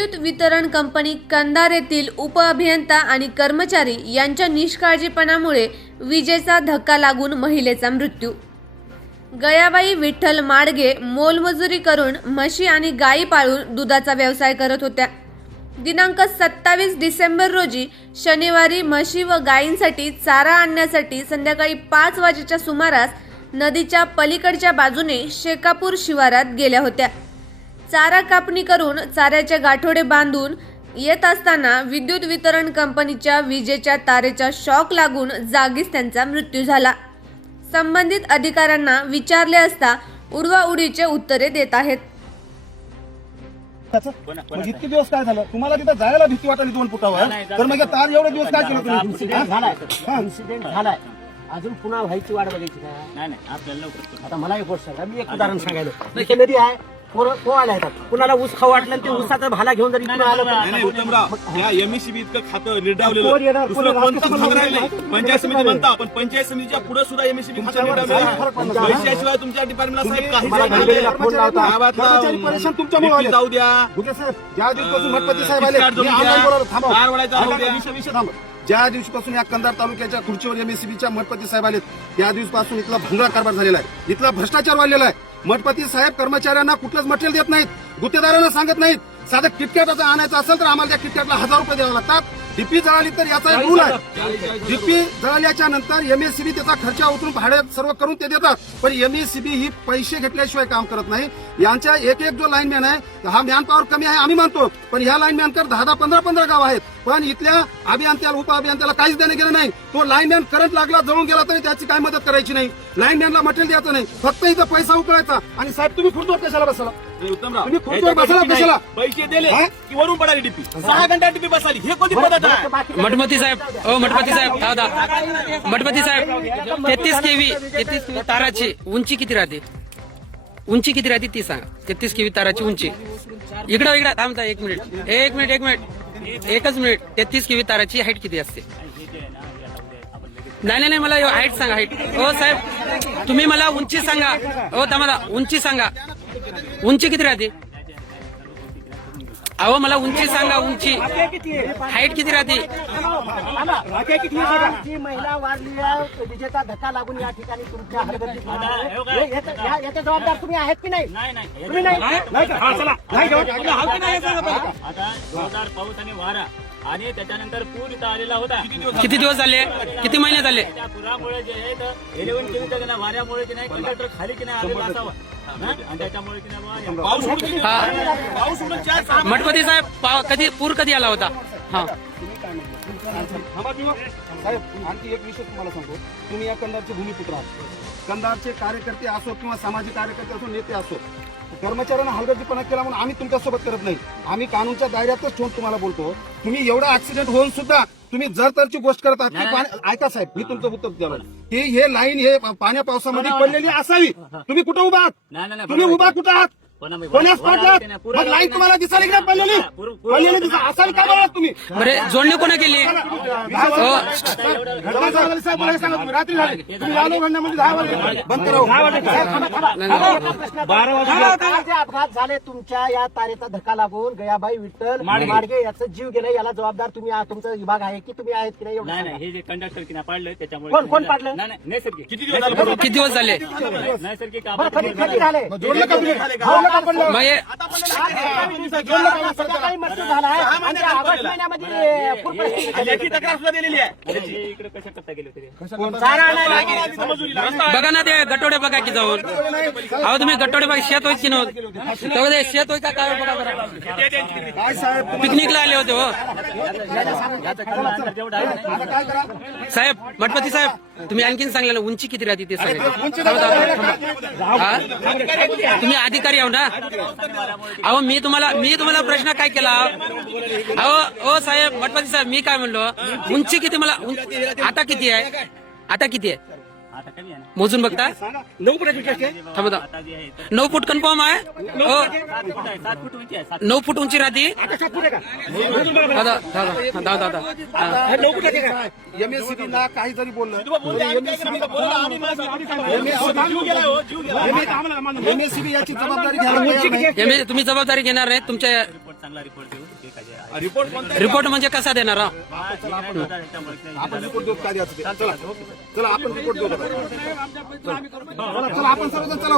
विद्युत वितरण कंपनी कंधार येथील उपअभियंता आणि कर्मचारी यांच्या निष्काळजीपणामुळे विजेचा धक्का लागून महिलेचा मृत्यू। गयाबाई विठ्ठल माडगे मोलमजुरी करून म्हशी आणि गायी पाळून दुधाचा व्यवसाय करत होत्या। दिनांक 27 डिसेंबर रोजी शनिवारी म्हशी व गायींसाठी चारा आणण्यासाठी संध्याकाळी 5 वाजेच्या सुमारास नदीच्या पलीकडच्या बाजूने शेकापूर शिवारात गेल्या होत्या। चारा कापणी करून चाऱ्याचे गाठोडे बांधून येत असताना विद्युत वितरण कंपनीच्या विजेच्या तारेचा शॉक लागून जागीच त्यांचा मृत्यू झाला। संबंधित अधिकाऱ्यांना विचारले असता उडवाउडीचे उत्तरे देत आहेत। इतके दिवस काय झालं तुम्हाला तिथं जायला भीती वाटली 2 फुटावर तर मग तार एवढे दिवस काय केलं तुम्ही? इन्सिडेंट झालाय अजून पुन्हा व्हायची वाट बघायची का? नाही आपल्याला लवकर आता मला एक गोष्ट सांगा, मी एक उदाहरण सांगायला इथे नदी आहे, पोहायला येतात, कुणाला ऊस खाऊ वाटलं ते ऊसाचा भाला घेऊन जर इकडे आलं नाही उत्तमराव या एमएससीबी इतकं खातं निर्डावलेलं कोण येणार? दुसरं कोणतं खातं राहिलं नाही। पंचायत समिती म्हणता पण पंचायत समितीच्या पुढे सुद्धा एमएससीबी खातं निर्डावलेलं पैशाशिवाय तुमच्या डिपार्टमेंटला साहेब कर्मचारी परेशान तुमच्यामुळे काही जाऊ द्या गुटे साहेब ज्या दिवसापासून मठपती साहेब आले मी ऑनलाईन बोलावलं, थांबा. कार वडायचा राहू द्या. विषय थांबा. ज्या दिवशीपासून या कंधार तालुक्याच्या खुर्चीवर एमएससीबीच्या मठपती साहेब आलेत त्या दिवसापासून इथला भंगरा कारभार झालेला आहे, इथला भ्रष्टाचार वाढलेला आहे। मठपती साहेब कर्मचाऱ्यांना कुठलंच मटेरियल देत नाहीत, गुत्तेदारांना सांगत नाहीत। साधं किटकॅटाचं आणायचं असेल तर आम्हाला त्या किटकॅटला 1000 रुपये द्यावे लागतात। डीपी जळाली तर याचा एक रूल आहे, डीपी जळाल्याच्या नंतर एमएससीबी त्याचा खर्च उतरून भाडे सर्व करून ते देतात, पण एमएससीबी ही पैसे घेतल्याशिवाय काम करत नाही। यांच्या एक जो लाईनमॅन आहे हा मॅन पॉवर कमी आहे आम्ही मानतो, पण ह्या लाईनमॅनकर 10 15 गाव आहेत, पण इथल्या अभियंत्याला उपअभियंत्याला काहीच देणं गेलं नाही। तो लाईनमॅन करंट लागला जळून गेला तरी त्याची काय मदत करायची नाही, लाईनमॅनला मटेरियल द्यायचं नाही, फक्त इथं पैसा उकळायचा। आणि साहेब तुम्ही खुर्चीवर कशाला बसला? उत्तमराव तुम्ही खुर्चीवर बसला कशाला? पैसे दिले की वरून पडाली डीपी 6 घंटा डीपी बसाली, हे कोणती पद्धत आहे? मठपती साहेब मठपती साहेब मठपती साहेब 33 केवी ताराची उंची किती राहते? उंची किती राहते ती सांगा। 33 केवी ताराची उंची इकडं थांबता एक मिनिट एकच मिनिट 33 केवी ताराची हाईट किती असते? नाही मला हाईट सांगा, हाईट। हो साहेब तुम्ही मला उंची सांगा, हो मला उंची सांगा, उंची किती राहते? अहो मला उंची सांगा, उंची हाईट किती राहते? जी महिला वाढली आहे विजेचा धक्का लागून या ठिकाणी तुमच्या हलगर्जीत याचे जबाबदार तुम्ही आहेत की नाही? तुम्ही नाही? आता जोरदार पाऊस आणि वारा आणि त्याच्यानंतर पूर इथं आलेला होता। किती दिवस झाले? किती महिने झाले? त्या पुरामुळे जे आहे तर 11 केवीच्या वाऱ्यामुळे की नाही कंडक्टर खाली की नाही आलेला असावा आणि त्याच्यामुळे की नाही पाऊस उडून 4 मठपती साहेब कधी पूर कधी आला होता? हा साहेब आणखी एक विषय तुम्हाला सांगतो, तुम्ही या कंधारचे भूमिपुत्र आहात। कंधारचे कार्यकर्ते असो किंवा सामाजिक कार्यकर्ते असो, नेते असो, कर्मचाऱ्यांना हलगर्जीपणा केला म्हणून आम्ही तुमच्यासोबत करत नाही, आम्ही कानूनच्या दायऱ्यातच ठेवून तुम्हाला बोलतो। तुम्ही एवढा ऍक्सिडेंट होऊन सुद्धा तुम्ही जर तरची गोष्ट करत आहात, ऐका साहेब मी तुमचं उत्तर द्यावं की हे लाईन हे पाण्या पावसामध्ये पडलेली असावी, तुम्ही कुठं उभा आहात? तुम्ही उभा कुठं आहात? कोण्या स्पॉटला? मग लाईन तुम्हाला दिसायला की नाही पडलेली असावी का बघा तुम्ही? बरे जोडणी कोणा केली? रात्री झाली तुम्ही लालू घडण्यामध्ये 10 वाजले बंद जे अपघात झाले तुमच्या या तारेचा धक्का लागून गयाबाई विठ्ठल माडगे याचा जीव गेला, याला जबाबदार तुम्ही तुमचा विभाग आहे की तुम्ही आहेत की नाही? नाही हे जे कंडक्टर की नाही पाडलं त्याच्यामुळे कोण पाडलं? नाही नैसर्गिक किती दिवस झाले? नैसर्गिक कधी झाले? जोडलं का तुम्ही? मग हे काही मृत्यू झाला आहे आणि त्या ऑगस्ट महिन्यामध्ये पूर परिस्थिती झाली. याची तक्रार सुद्धा दिलेली आहे। इकडे कशा करता गेले होते चारा आणायला बघा ना ते गटोडे बघा की जाऊन। अहो तुम्ही गटोडे बघा, शेत होत की नव्हतं? शेत होय का काय बघा जरा। काय साहेब पिकनिकला आले होते हो जेवढा आहे साहेब। मठपती साहेब तुम्ही आणखीन सांगले ना उंची किती राहते ते सांगितलं। तुम्ही अधिकारी आहो ना? अहो मी तुम्हाला प्रश्न काय केला? अहो साहेब मठपती साहेब मी काय म्हणलो, उंची किती मला आता किती आहे? आता किती आहे आता कमी आहे ना मोजून बघता? 9 फुटाची टेस्ट आहे। थांबा आता जे आहे 9 फूट कन्फर्म आहे? हो 7 फूट उंची आहे 7 9 फूट उंची राहते। दादा एमएससीबीला काही जरी बोललं एमएससीबी याची जबाबदारी घ्यायला तयार नाही। तुम्ही जबाबदारी घेणार नाही तुमच्या चांगला रिपोर्ट देऊ जे काही आहे. रिपोर्ट म्हणजे कसा देणार हा? हा, जे काही होतं त्याच्यामुळे काही आपण रिपोर्ट देऊ काय द्यायचं ते. चला आपण रिपोर्ट देऊ. चला आपण सर्वजण चला